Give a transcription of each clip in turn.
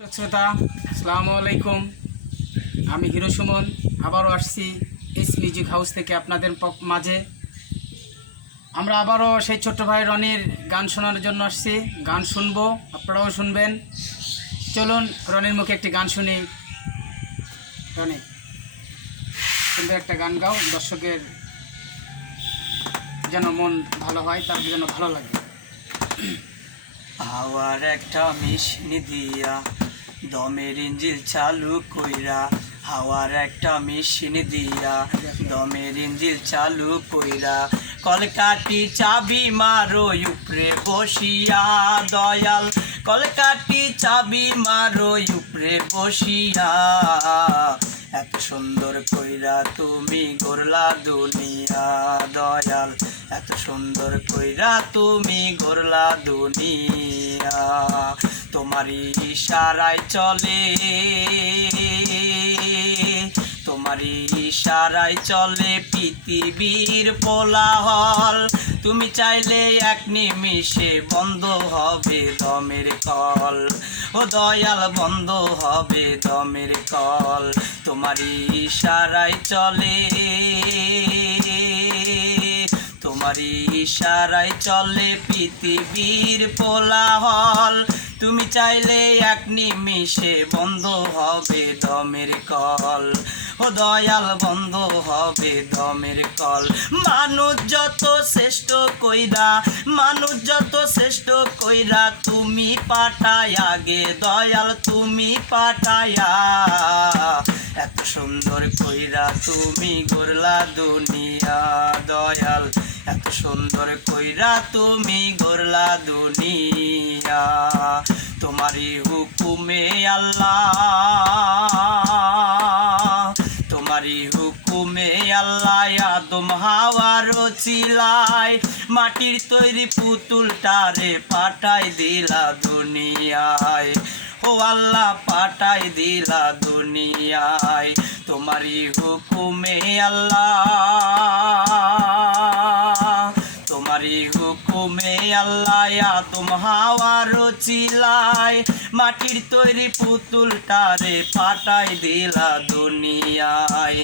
শ্রোতা আসসালামু আলাইকুম। আমি হিরো সুমন আবারও আসছি এস মিউজিক হাউস থেকে আপনাদের মাঝে। আমরা আবারও সেই ছোট্ট ভাই রনির গান শোনার জন্য আসছি। গান শুনবো, আপনারাও শুনবেন। চলুন রনির মুখে একটি গান শুনি। রনি, সুন্দর একটা গান গাও, দর্শকের যেন মন ভালো হয়, তার যেন ভালো লাগে। হাওয়ার একটা মেশিন দিয়া দমের ইঞ্জিল চালু কইরা, হাওয়ার একটা মেশিন দিয়া দমের ইঞ্জিল চালু কইরা, কলকাটি চাবি মারো উপরে বসিয়া দয়াল, কলকাটি চাবি মারো উপরে বসিয়া, এত সুন্দর কইরা তুমি গড়লা দুনিয়া দয়াল, এত সুন্দর কইরা তুমি গড়লা দুনিয়া, তোমারই ইশারায় চলে, তোমারই ইশারায় চলে পৃথিবীর কোলাহল, তুমি চাইলে এক নিমিষে বন্ধ হবে দমের কল, ও দয়াল বন্ধ হবে দমের কল, তোমারই ইশারায় চলে, তোমারই ইশারায় চলে পৃথিবীর কোলাহল, তুমি চাইলে এক নিমিষে বন্ধ হবে দমের কল, ও দয়াল বন্ধ হবে দমের কল, মানুষ যত শ্রেষ্ঠ কইরা, মানুষ যত শ্রেষ্ঠ কইরা তুমি পাঠায় আগে দয়াল, তুমি পাঠায়া, এত সুন্দর কইরা তুমি গড়লা দুনিয়া দয়াল, এত সুন্দর কইরা তুমি গড়লা দুনিয়া, তোমারই হুকুমে আল্লাহ, তোমারই হুকুমে আল্লাহ আদম হাওয়ার চিলায়, মাটির তৈরি পুতুলটারে পাঠাই দিলা দুনিয়ায়, ও আল্লাহ পাঠাই দিলা দুনিয়ায়, তোমারই হুকুমে আল্লাহ, তোমারই হুকুমে আল্লাহ আদম হাওয়ার চিলায়, মাটির তৈরি পুতুলটারে পাঠাই দিলা দুনিয়ায়,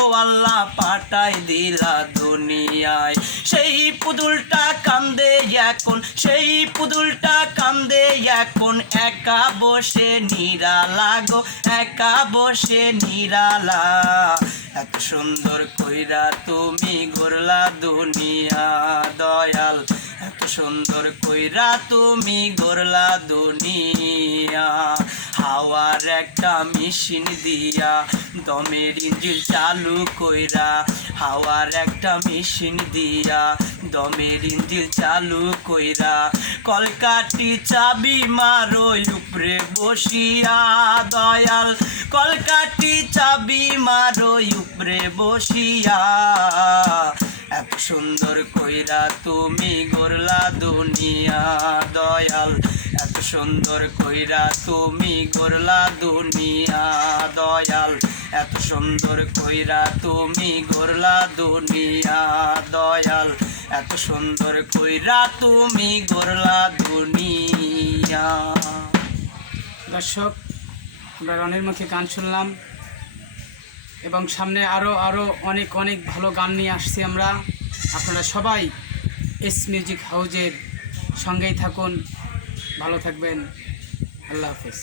ও আল্লাহ পাঠাই দিলা দুনিয়ায়, সেই পুতুলটা কান্দে এখন, সেই পুতুলটা কান্দে এখন, একা বসে নিরালা গো, একা বসে নিরালা, এত সুন্দর কইরা তুমি গড়লা দুনিয়া দয়াল, এত সুন্দর কইরা তুমি গড়লা দুনিয়া, হাওয়ার একটা মেশিন দিয়া দমের ইঞ্জিল চালু কইরা, হাওয়ার একটা মেশিন দিয়া দমের ইঞ্জিল চালু কইরা, কলকাটি চাবি মারো উপরে বসিয়া দয়াল, কলকাটি চাবি মারো উপরে বসিয়া, এত সুন্দর কইরা তুমি গড়লা দুনিয়া দয়াল, এত সুন্দর কইরা তুমি গড়লা দুনিয়া দয়াল, এত সুন্দর কইরা তুমি গড়লা দুনিয়া দয়াল, এত সুন্দর কইরা তুমি গড়লা দুনিয়া। দর্শক, আমরা রনির মুখে গান শুনলাম এবং সামনে আরও অনেক অনেক ভালো গান নিয়ে আসছি আমরা। আপনারা সবাই এস মিউজিক হাউজের সঙ্গেই থাকুন, ভালো থাকবেন। আল্লাহ হাফেজ।